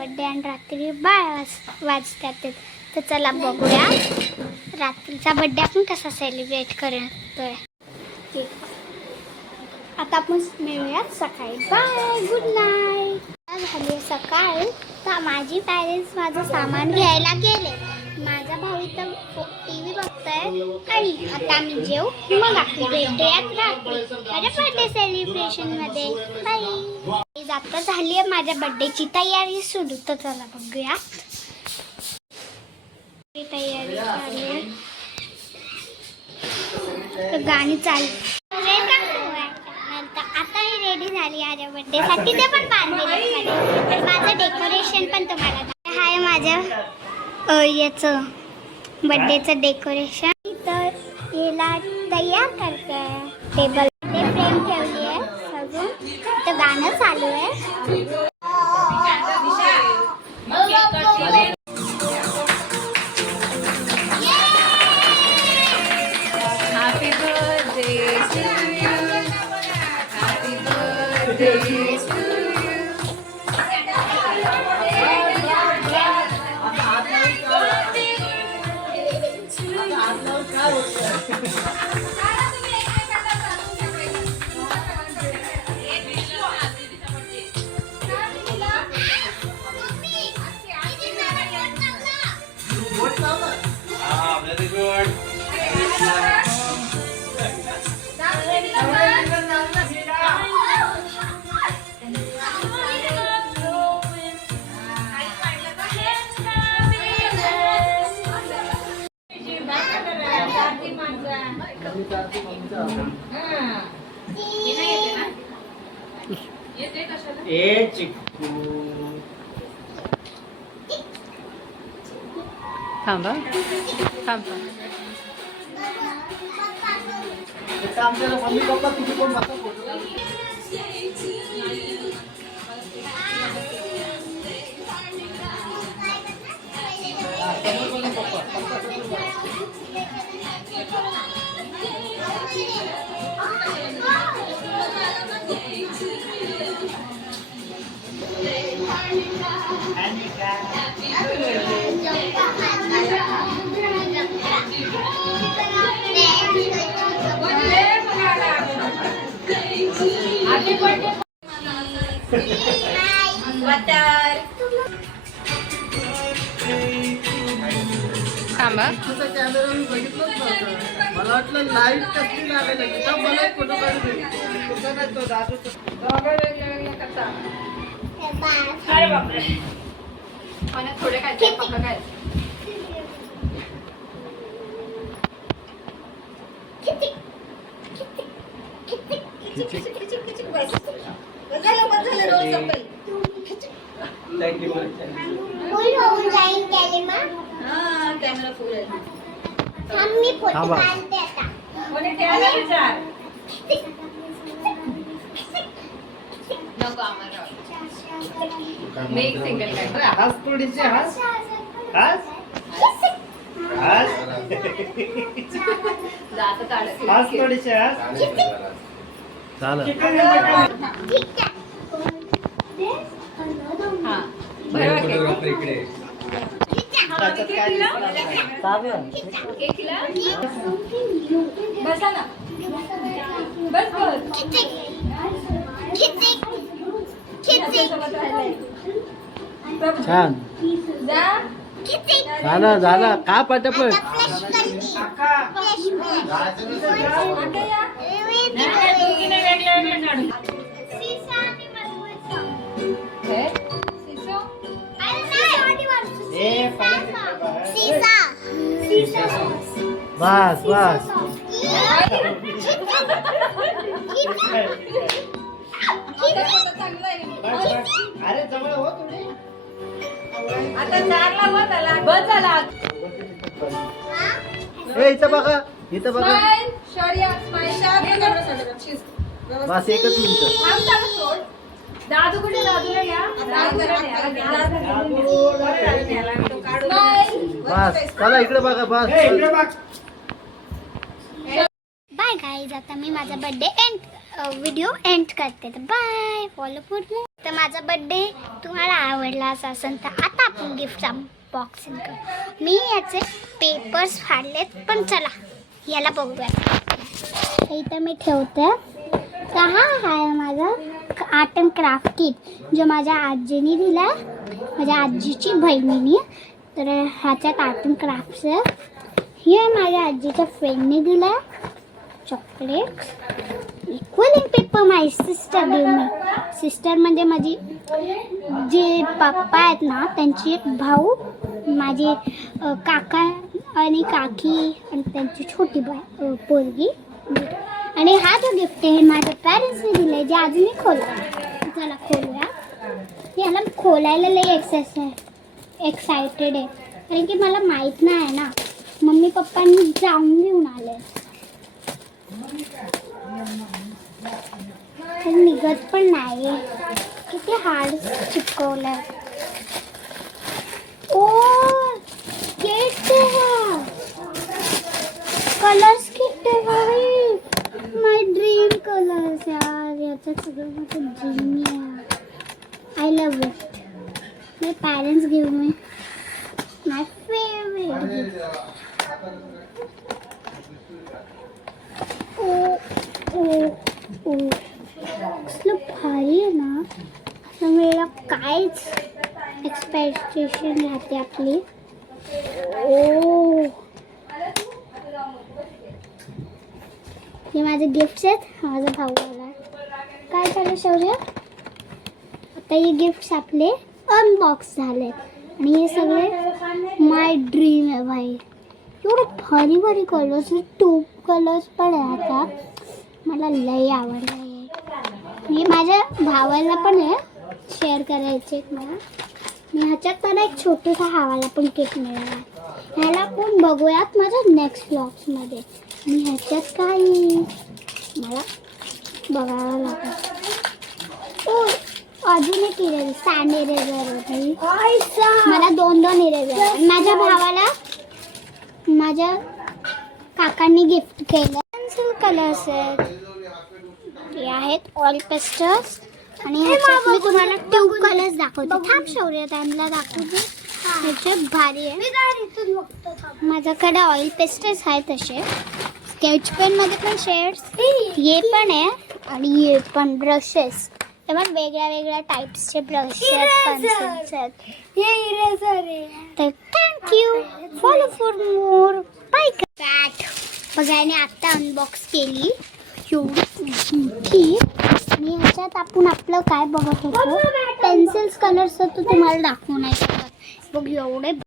Birthday आणि रात्री 12 वाजतात. तर चला बघूया रात्रीचा बर्थडे आपण कसा सेलिब्रेट करतोय. आता आपण मिळूयात सकाळी. Bye, good night. झाली सकाळ. तर माझी पॅरेंट्स माझं सामान घ्यायला गेले. माझा भाऊ तर TV बघतोय आणि आता आम्ही जेऊ मग आपण भेटूयात रात्री माझ्या बर्थडे सेलिब्रेशनमध्ये. बाय. आता झाली आहे माझ्या बर्थडेची तयारी सुरू. तर चला बघूया. तयारी चालू आहे. गाणी चालू. आता मी रेडी झाली माझ्या बर्थडेसाठी. ते पण बार्बीमध्ये. माझं डेकोरेशन पण तुम्हाला हाय. माझ्या याचं बर्थडेचं डेकोरेशन. तर याला तयार करते. टेबल फ्रेम ठेवली आहे सजून. तर गाणं चालू आहे. Happy birthday to you. Happy birthday to you. Very good. थांबा थांब. मम्मी पप्पा तुझे कोण बघा थांबा. मला वाटलं लाईट कसली लागायला मला एक फोटो काढून दे. अरे बापरे. मला थोडे काय पक्का काय कॅमेरा फुल आहे. मी फोटो काढते आता. कोणी ठेवायला विचार नको आम्हाला. मी एक सिंगल काय हास थोडीशी हास हास हास जात काढ. हास थोडीशी हास चालेल. हा बरोबर. इकडे बसा ना. बस छान झालं झालं का पटापट. बस बस अरे जवळ हो तुम्ही. आता 4ला बस आला. बस झाला. इथं बघा इथं बघा. बस एकच मिनिट. दादू कुठे? दादूला घ्या. बस चला इकडे बघा. बस बाय गाईज. आता मी माझा बर्थडे एंड व्हिडिओ एंड करते. तर बाय. Follow for me. तर माझा बड्डे तुम्हाला आवडलाच असेल तर आता आपण गिफ्ट अनबॉक्सिंग करू. मी याचे पेपर्स फाडलेत पण चला याला बघूया. इथं मी ठेवते. तर हा आहे माझा आर्ट अँड क्राफ्ट किट जो माझ्या आजीने दिला, माझ्या आजीची बहिणीने. तर ह्याच्यात आर्ट अँड क्राफ्ट्स आहे. हे माझ्या आजीच्या फ्रेंडने दिला चॉकलेट. इक्वलिंग पेपर माय सिस्टर गिव मी. सिस्टर म्हणजे माझी जे पप्पा आहेत ना त्यांची एक भाऊ, माझे काका आणि काकी आणि त्यांची छोटी पोरगी. आणि हा जो गिफ्ट आहे माझ्या पॅरेंट्सने दिलं आहे जे अजूनही खोललं. चला खोलूया. याला खोलायला लई एक्सायटेड आहे कारण की मला माहीत नाही आहे ना. मम्मी पप्पांनी जाऊन घेऊन आले. निघत पण नाही. किती हार्ड चिपकवलंय. ओ किट है, कलर्स किट है भाई. माय ड्रीम कलर्स यार. याचं सगळं माझं ड्रीम आहे. I love it. My parents give me my favourite. कसलं भारी आहे ना. असं वेळेला काहीच एक्सपेक्टेशन राहते आपली. ओ हे माझे गिफ्ट्स आहेत. माझा भाऊ आला. काय झालं शौर्य. आता हे गिफ्ट्स आपले अनबॉक्स झाले आणि हे सगळे माय ड्रीम आहे भाई. एवढे भारी भारी कलर्स, ट्यूब कलर्स पण आहे. आता मला लई आवडलं आहे. मी माझ्या भावाला पण आहे शेअर करायचे मला. मी ह्याच्यात मला एक छोटंसा हवाला पण केक मिळाला. ह्याला पण बघूयात माझ्या नेक्स्ट व्लॉग्समध्ये. मी ह्याच्यात काही मला बघावं लागेल. ओ अजून एक इरेझर, सँड इरेझर आहे. मला 2 इरेझर. माझ्या भावाला माझ्या काकांनी गिफ्ट केलं. पेन्सिल कलर्स आहेत. हे आहेत ऑइल पेस्टल्स आणि ह्याच्यात मी तुम्हाला ट्यूब कलर्स दाखवते. थांब शौर्य त्यांना दाखवते. ह्याच्यात भारी आहे. माझ्याकडे ऑइल पेस्टल्स आहेत तसे. स्केच पेनमध्ये पण शेड्स हे पण आहे आणि हे पण ब्रशेस. हे पण वेगळ्या वेगळ्या टाईप्सचे ब्रश आहेत, पेन्सिल्स आहेत. हे इरेझर आहे. तर thank you. Follow for more. Bye. Cat बघायने आत्ता अनबॉक्स केली एवढी मोठी. आणि ह्याच्यात आपण आपलं काय बघत होतो पेन्सिल्स कलर्स तर तुम्हाला दाखवू नाही शकत. बघ एवढे